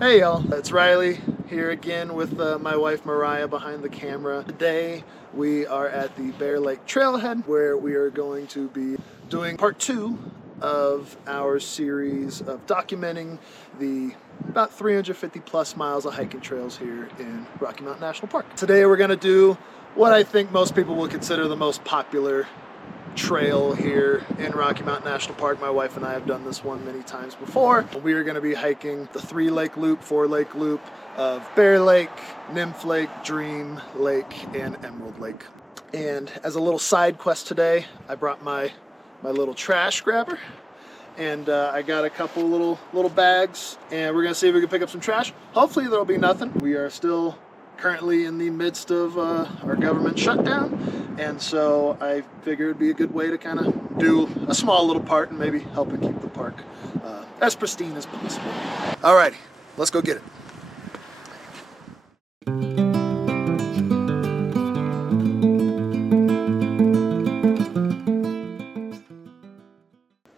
Hey y'all, it's Riley here again with my wife Mariah behind the camera. Today we are at the Bear Lake Trailhead where we are going to be doing part 2 of our series of documenting the about 350 plus miles of hiking trails here in Rocky Mountain National Park. Today we're going to do what I think most people would consider the most popular trail here in Rocky Mountain National Park. My wife and I have done this one many times before. We are going to be hiking the 3-lake loop, 4-lake loop of Bear Lake, Nymph Lake, Dream Lake, and Emerald Lake. And as a little side quest today, I brought my little trash grabber, and I got a couple little bags, and we're gonna see if we can pick up some trash. Hopefully there'll be nothing. We are still currently in the midst of our government shutdown, and so I figured it'd be a good way to kind of do a small little part and maybe helping keep the park as pristine as possible. Alrighty, let's go get it.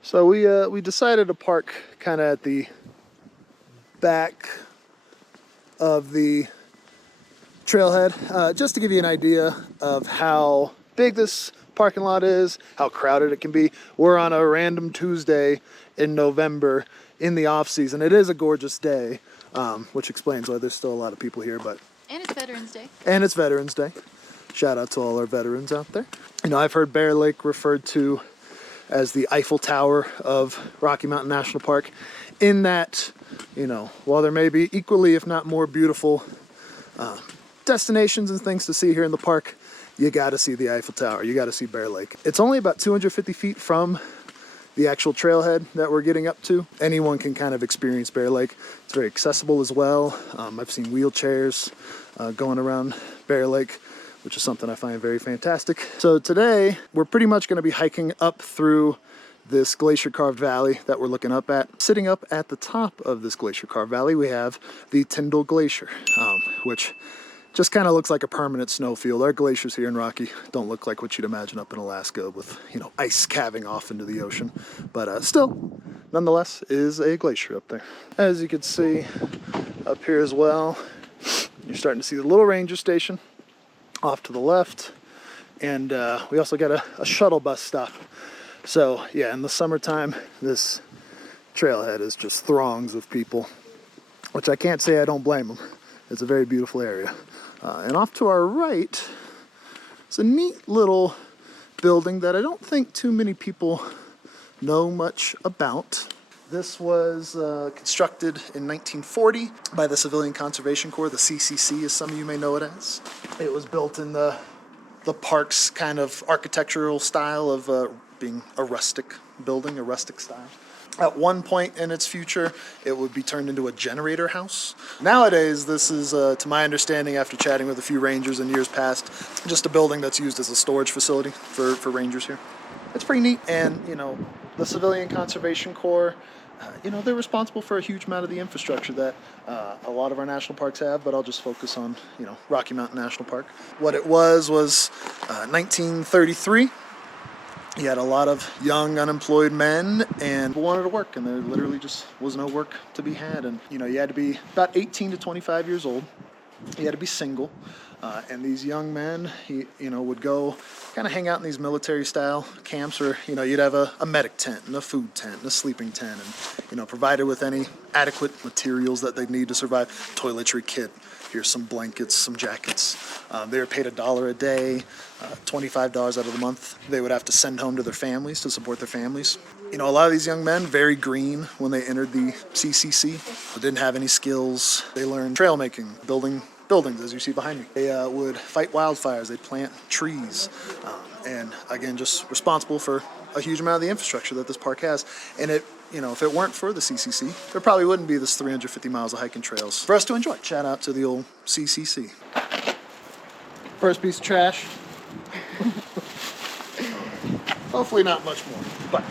So we decided to park kind of at the back of the trailhead, just to give you an idea of how big this parking lot is, how crowded it can be. We're on a random Tuesday in November in the off season. It is a gorgeous day, which explains why there's still a lot of people here. And it's Veterans Day. And it's Veterans Day. Shout out to all our veterans out there. You know, I've heard Bear Lake referred to as the Eiffel Tower of Rocky Mountain National Park, in that, you know, while there may be equally, if not more beautiful destinations and things to see here in the park, you got to see the Eiffel Tower. You got to see Bear Lake. It's only about 250 feet from the actual trailhead that we're getting up to. Anyone can kind of experience Bear Lake. It's very accessible as well. I've seen wheelchairs going around Bear Lake, which is something I find very fantastic. So today we're pretty much going to be hiking up through this glacier carved valley that we're looking up at. Sitting up at the top of this glacier carved valley, we have the Tyndall Glacier, which just kind of looks like a permanent snowfield. Our glaciers here in Rocky don't look like what you'd imagine up in Alaska with, you know, ice calving off into the ocean. But still, nonetheless, is a glacier up there. As you can see up here as well, you're starting to see the little ranger station off to the left. And we also got a shuttle bus stop. So yeah, in the summertime, this trailhead is just throngs of people, which I can't say I don't blame them. It's a very beautiful area. And off to our right, it's a neat little building that I don't think too many people know much about. This was constructed in 1940 by the Civilian Conservation Corps, the CCC as some of you may know it as. It was built in the park's kind of architectural style of being a rustic building, a rustic style. At one point in its future, it would be turned into a generator house. Nowadays, this is, to my understanding, after chatting with a few rangers in years past, just a building that's used as a storage facility for rangers here. It's pretty neat, and, you know, the Civilian Conservation Corps, you know, they're responsible for a huge amount of the infrastructure that a lot of our national parks have, but I'll just focus on, you know, Rocky Mountain National Park. What it was 1933. You had a lot of young unemployed men and people wanted to work, and there literally just was no work to be had. And, you know, you had to be about 18 to 25 years old. You had to be single. And these young men, you know, would go kind of hang out in these military-style camps where, you know, you'd have a medic tent and a food tent and a sleeping tent and, you know, provided with any adequate materials that they'd need to survive. Toiletry kit. Here's some blankets, some jackets. They were paid $1 a day, $25 out of the month. They would have to send home to their families to support their families. You know, a lot of these young men, very green when they entered the CCC. They didn't have any skills. They learned trail making, building buildings, as you see behind me. They would fight wildfires. They'd plant trees. And again, just responsible for a huge amount of the infrastructure that this park has. And it, you know, if it weren't for the CCC, there probably wouldn't be this 350 miles of hiking trails for us to enjoy. Shout out to the old CCC. First piece of trash. Hopefully not much more, but.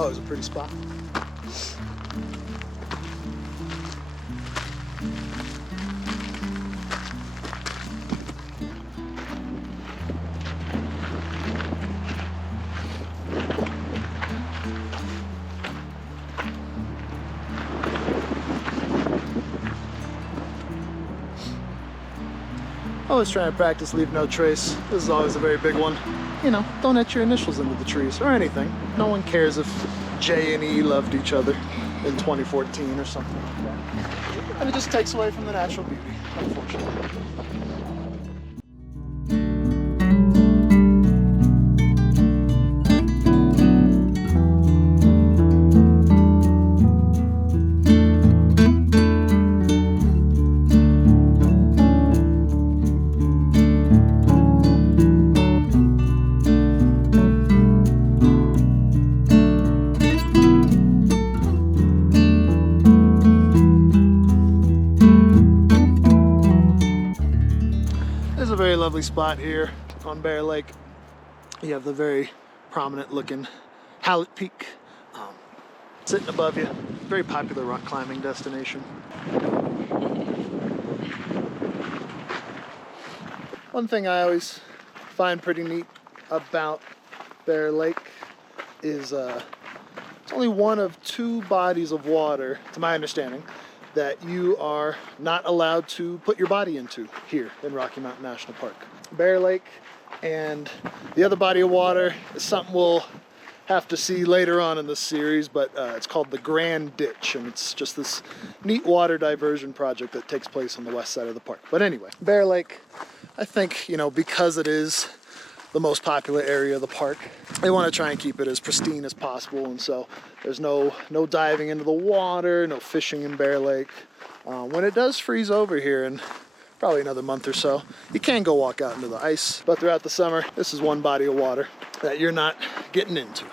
Oh, it was a pretty spot. Always trying to practice leave no trace. This is always a very big one. You know, don't etch your initials into the trees or anything. No one cares if J and E loved each other in 2014 or something like that. And it just takes away from the natural beauty, unfortunately. There's a very lovely spot here on Bear Lake. You have the very prominent looking Hallett Peak sitting above you. Very popular rock climbing destination. One thing I always find pretty neat about Bear Lake is it's only one of two bodies of water, to my understanding, that you are not allowed to put your body into here in Rocky Mountain National Park. Bear Lake and the other body of water is something we'll have to see later on in this series, but it's called the Grand Ditch, and it's just this neat water diversion project that takes place on the west side of the park. But anyway, Bear Lake, I think, you know, because it is the most popular area of the park, they want to try and keep it as pristine as possible, and so there's no diving into the water, no fishing in Bear Lake. When it does freeze over here in probably another month or so, you can go walk out into the ice, but throughout the summer, this is one body of water that you're not getting into.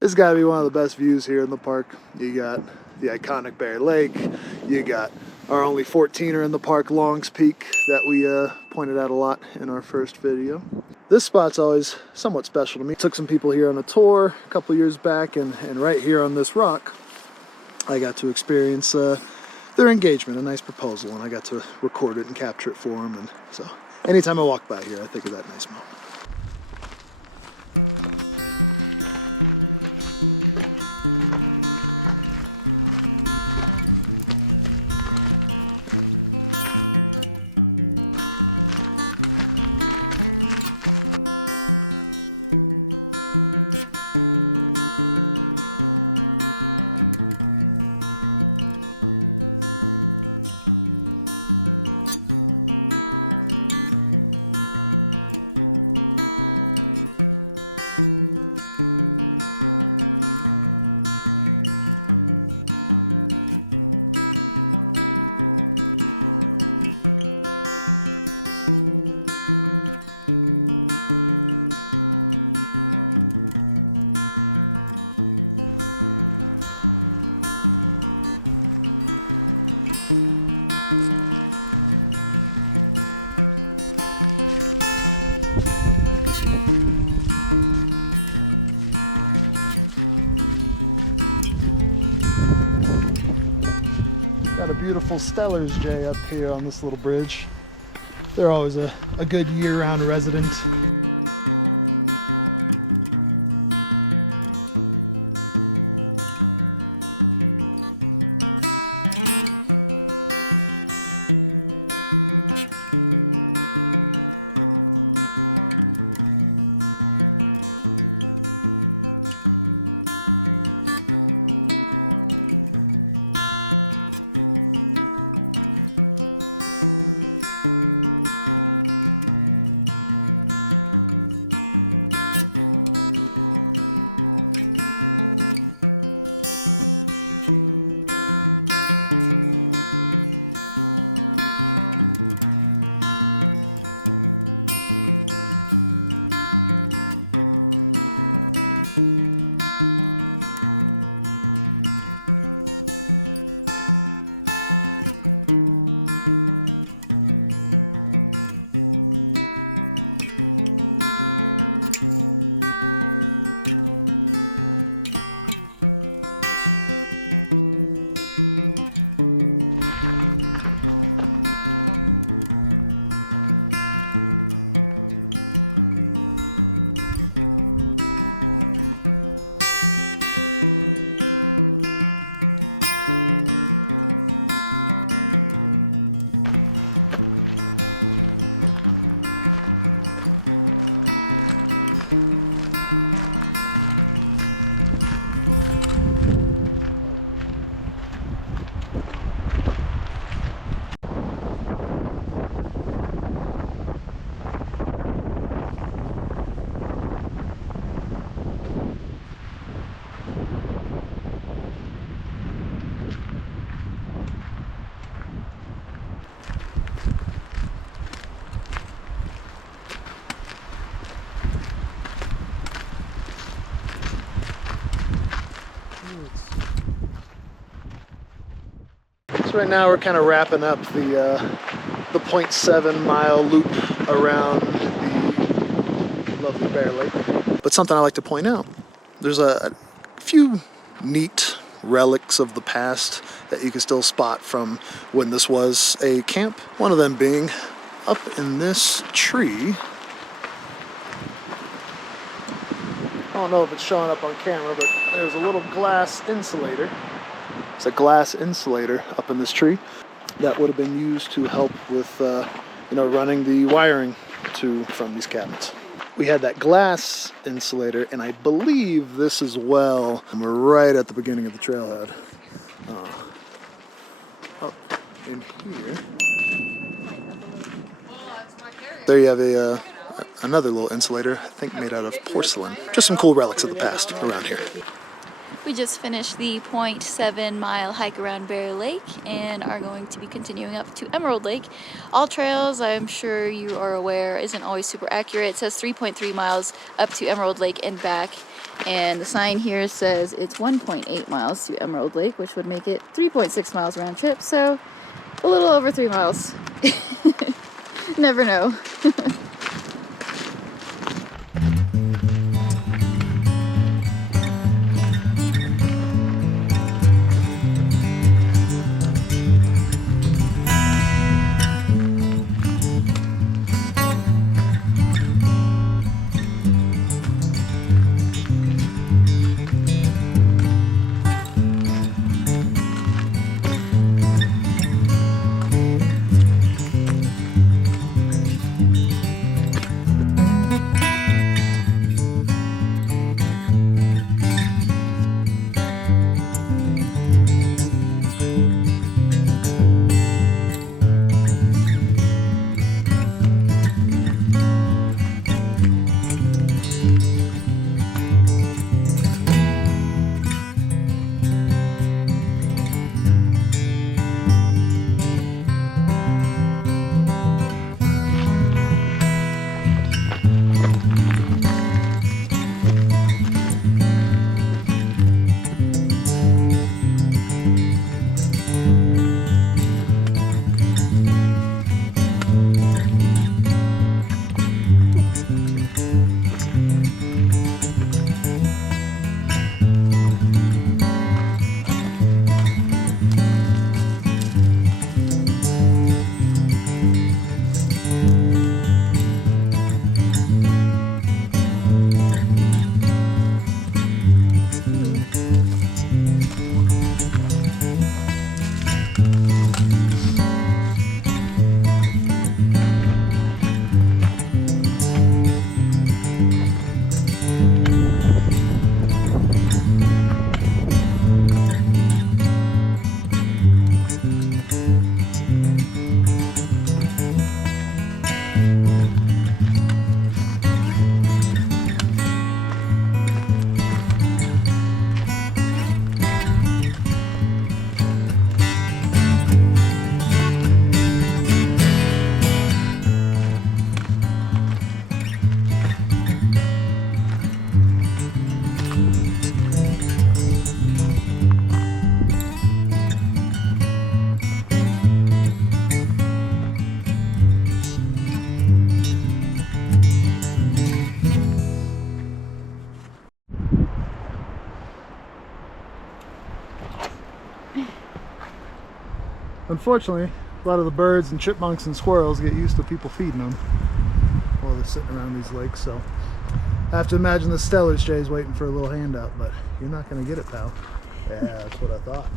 This has got to be one of the best views here in the park. You got the iconic Bear Lake. You got our only 14er in the park, Long's Peak, that we pointed out a lot in our first video. This spot's always somewhat special to me. Took some people here on a tour a couple years back, and right here on this rock, I got to experience their engagement, a nice proposal, and I got to record it and capture it for them. And so anytime I walk by here, I think of that nice moment. Stellar's Jay up here on this little bridge. They're always a good year-round resident. So right now we're kind of wrapping up the 0.7 mile loop around the lovely Bear Lake. But something I like to point out, there's a few neat relics of the past that you can still spot from when this was a camp. One of them being up in this tree. I don't know if it's showing up on camera, but there's a little glass insulator. It's a glass insulator up in this tree that would have been used to help with running the wiring from these cabinets. We had that glass insulator, and I believe this as well. We're right at the beginning of the trailhead. Up in here. There you have another little insulator, I think made out of porcelain. Just some cool relics of the past around here. We just finished the 0.7 mile hike around Bear Lake and are going to be continuing up to Emerald Lake. All trails, I'm sure you are aware, isn't always super accurate. It says 3.3 miles up to Emerald Lake and back, and the sign here says it's 1.8 miles to Emerald Lake, which would make it 3.6 miles round trip, so a little over 3 miles. Never know. Unfortunately, a lot of the birds and chipmunks and squirrels get used to people feeding them while they're sitting around these lakes, so I have to imagine the Stellar's jay's waiting for a little handout, but you're not going to get it, pal. Yeah, that's what I thought.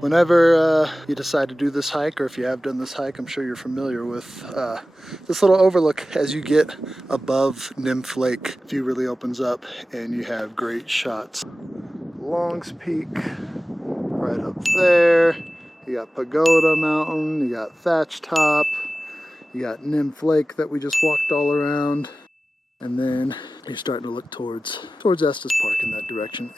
Whenever you decide to do this hike, or if you have done this hike, I'm sure you're familiar with this little overlook as you get above Nymph Lake. View really opens up and you have great shots. Long's Peak right up there. You got Pagoda Mountain, you got Thatch Top, you got Nymph Lake that we just walked all around. And then you're starting to look towards Estes Park in that direction.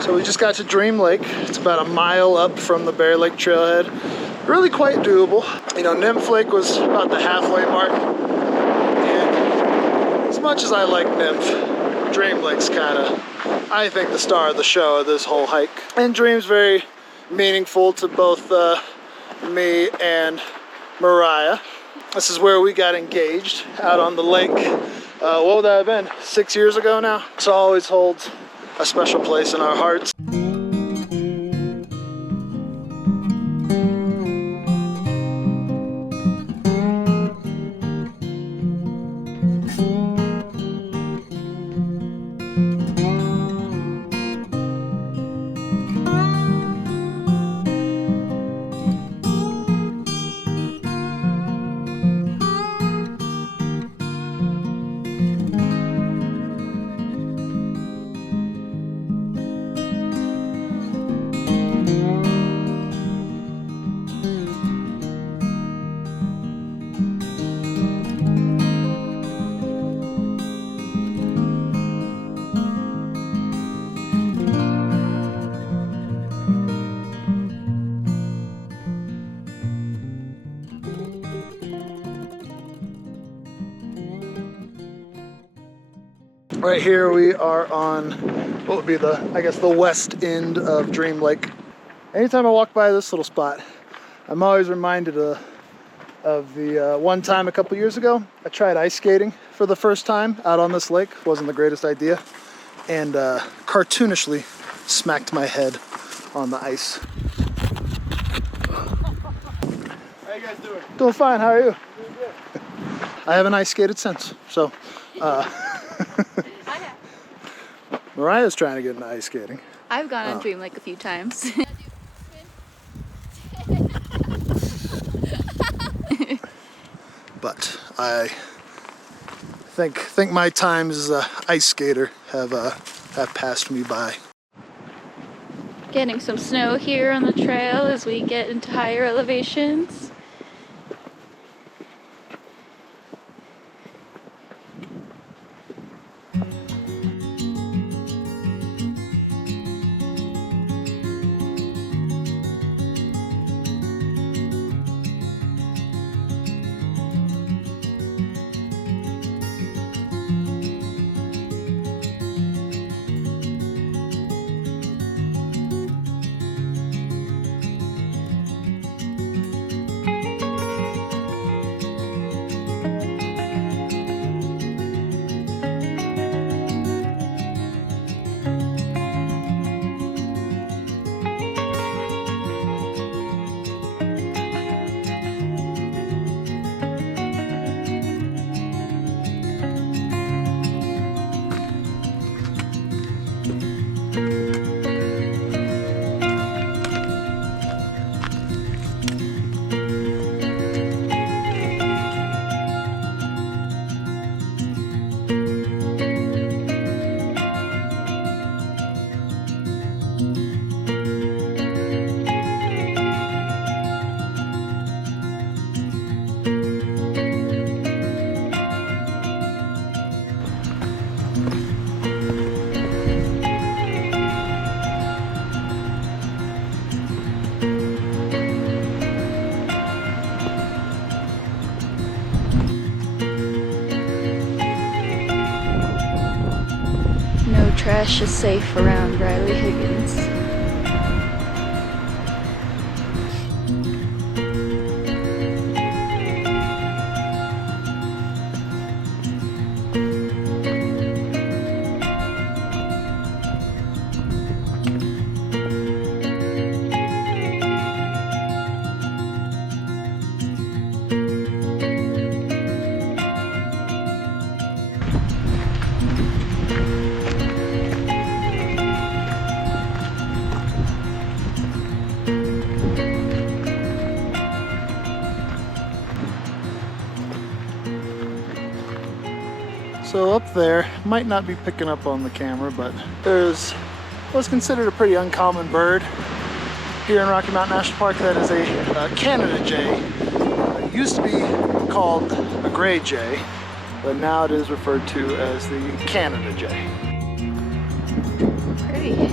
So we just got to Dream Lake. It's about a mile up from the Bear Lake Trailhead. Really quite doable. You know, Nymph Lake was about the halfway mark. And as much as I like Nymph, Dream Lake's kind of, I think, the star of the show of this whole hike. And Dream's very meaningful to both me and Mariah. This is where we got engaged, out on the lake. What would that have been? 6 years ago now? So always holds a special place in our hearts. Right here we are on what would be the, I guess, the west end of Dream Lake. Anytime I walk by this little spot, I'm always reminded of the one time a couple years ago, I tried ice skating for the first time out on this lake. Wasn't the greatest idea, and cartoonishly smacked my head on the ice. How you guys doing? Doing fine, how are you? Doing good. I haven't ice skated since, so Mariah's trying to get into ice skating. I've gone on Dream Lake a few times. But I think my times as an ice skater have passed me by. Getting some snow here on the trail as we get into higher elevations. No trash is safe around Riley Higgins. So up there, might not be picking up on the camera, but there's what's considered a pretty uncommon bird here in Rocky Mountain National Park. That is a Canada jay. It used to be called a gray jay, but now it is referred to as the Canada jay. Pretty.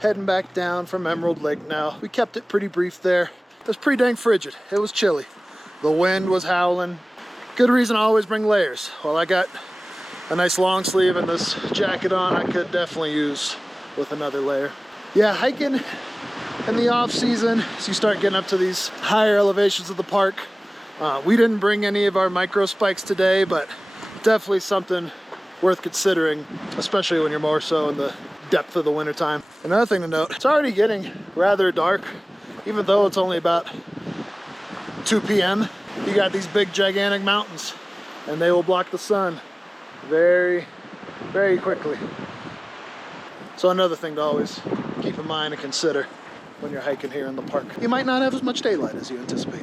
heading back down from Emerald Lake now. We kept it pretty brief there. It was pretty dang frigid. It was chilly. The wind was howling. Good reason to always bring layers. Well, I got a nice long sleeve and this jacket on. I could definitely use with another layer. Yeah, hiking in the off season, as you start getting up to these higher elevations of the park. We didn't bring any of our micro spikes today, but definitely something worth considering, especially when you're more so in the depth of the winter time. Another thing to note, it's already getting rather dark, even though it's only about 2 p.m. You got these big gigantic mountains and they will block the sun very, very quickly. So another thing to always keep in mind and consider when you're hiking here in the park. You might not have as much daylight as you anticipate.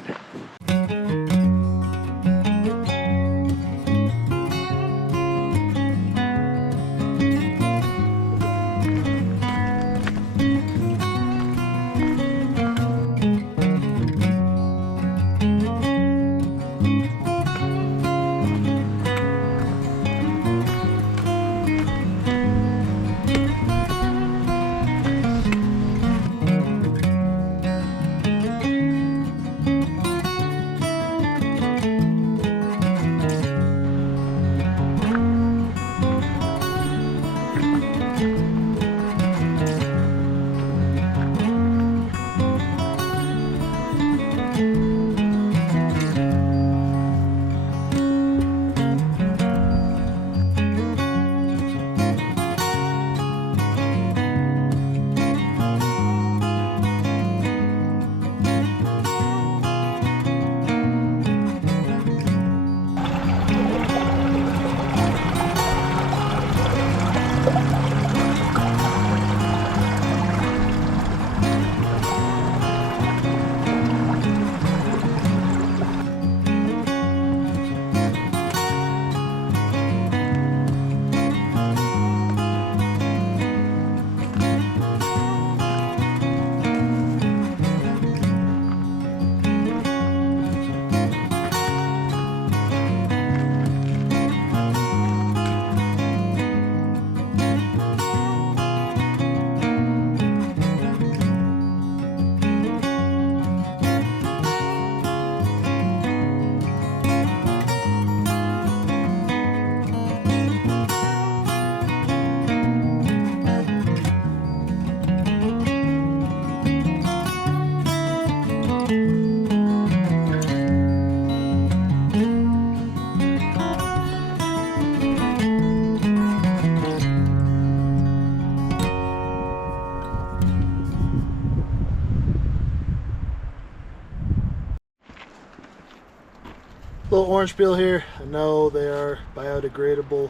Little orange peel here. I know they are biodegradable,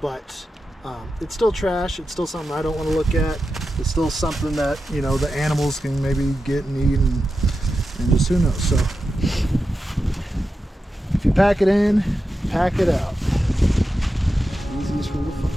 but it's still trash. It's still something I don't want to look at. It's still something that, you know, the animals can maybe get and eat, and just who knows. So if you pack it in, pack it out. Easiest rule of thumb.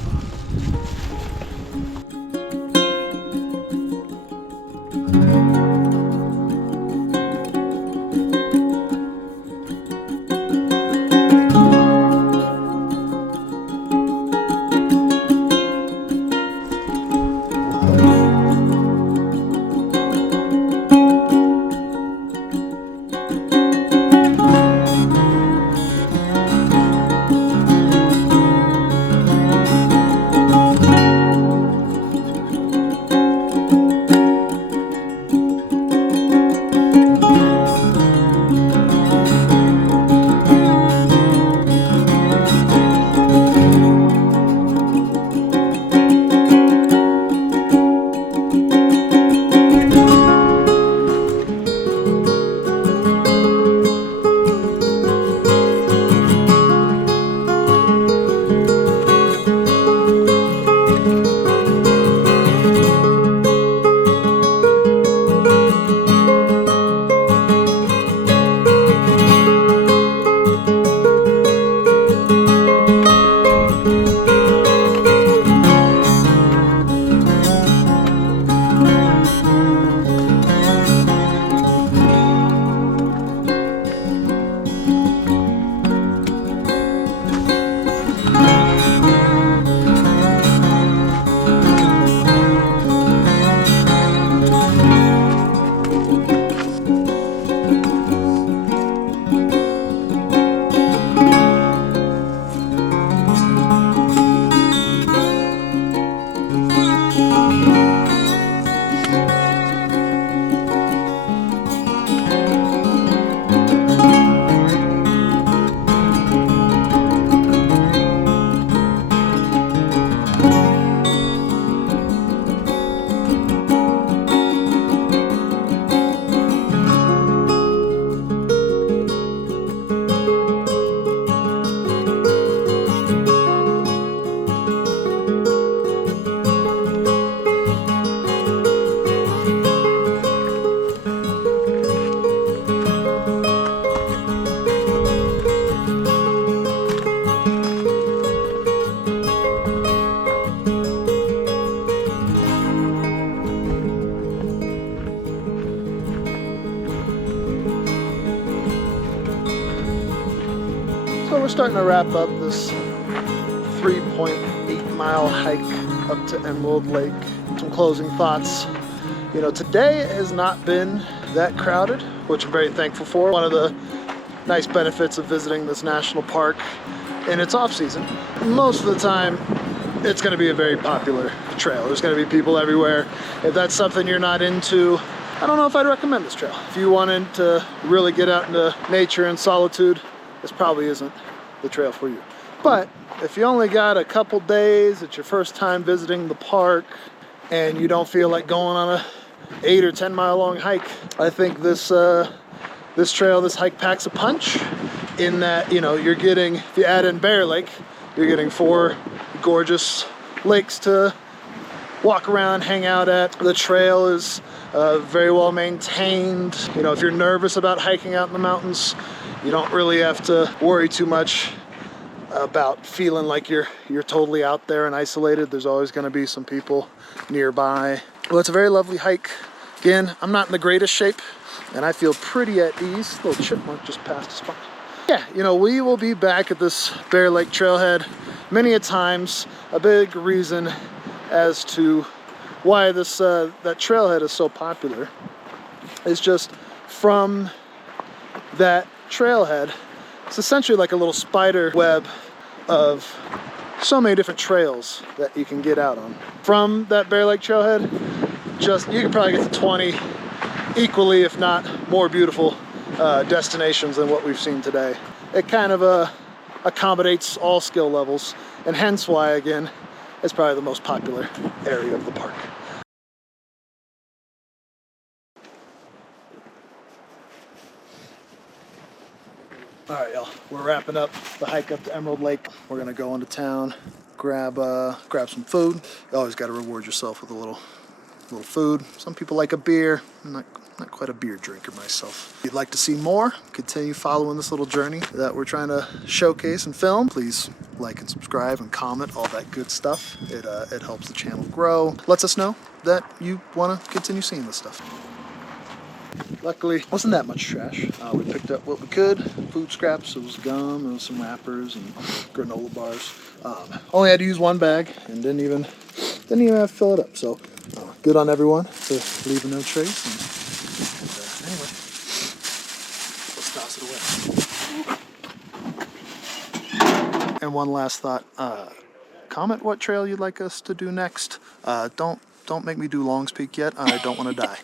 starting to wrap up this 3.8-mile hike up to Emerald Lake. Some closing thoughts. You know, today has not been that crowded, which I'm very thankful for. One of the nice benefits of visiting this national park in its off-season. Most of the time, it's going to be a very popular trail. There's going to be people everywhere. If that's something you're not into, I don't know if I'd recommend this trail. If you wanted to really get out into nature and solitude, this probably isn't the trail for you. But if you only got a couple days, it's your first time visiting the park, and you don't feel like going on a 8 or 10 mile long hike, I think this trail, this hike packs a punch in that, you know, you're getting, if you add in Bear Lake, you're getting 4 gorgeous lakes to walk around, hang out at. The trail is very well maintained. You know, if you're nervous about hiking out in the mountains, you don't really have to worry too much about feeling like you're totally out there and isolated. There's always going to be some people nearby. Well, it's a very lovely hike. Again, I'm not in the greatest shape, and I feel pretty at ease. Little chipmunk just passed us by. Yeah, you know, we will be back at this Bear Lake Trailhead many a times. A big reason as to why this that trailhead is so popular is just from that trailhead. It's essentially like a little spider web of so many different trails that you can get out on. From that Bear Lake Trailhead, you can probably get to 20 equally, if not more beautiful destinations than what we've seen today. It kind of accommodates all skill levels, and hence why, again, it's probably the most popular area of the park. All right, y'all, we're wrapping up the hike up to Emerald Lake. We're gonna go into town, grab some food. You always gotta reward yourself with a little food. Some people like a beer. I'm not quite a beer drinker myself. If you'd like to see more, continue following this little journey that we're trying to showcase and film, please like and subscribe and comment, all that good stuff. It helps the channel grow. Lets us know that you want to continue seeing this stuff. Luckily, wasn't that much trash. We picked up what we could. Food scraps, it was gum, it was some wrappers and granola bars. Only had to use one bag and didn't even have to fill it up. So good on everyone for leaving no trace. And anyway, let's toss it away. And one last thought. Comment what trail you'd like us to do next. Don't make me do Long's Peak yet. I don't want to die.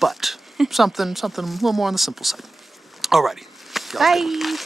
But something a little more on the simple side. Alrighty. Bye.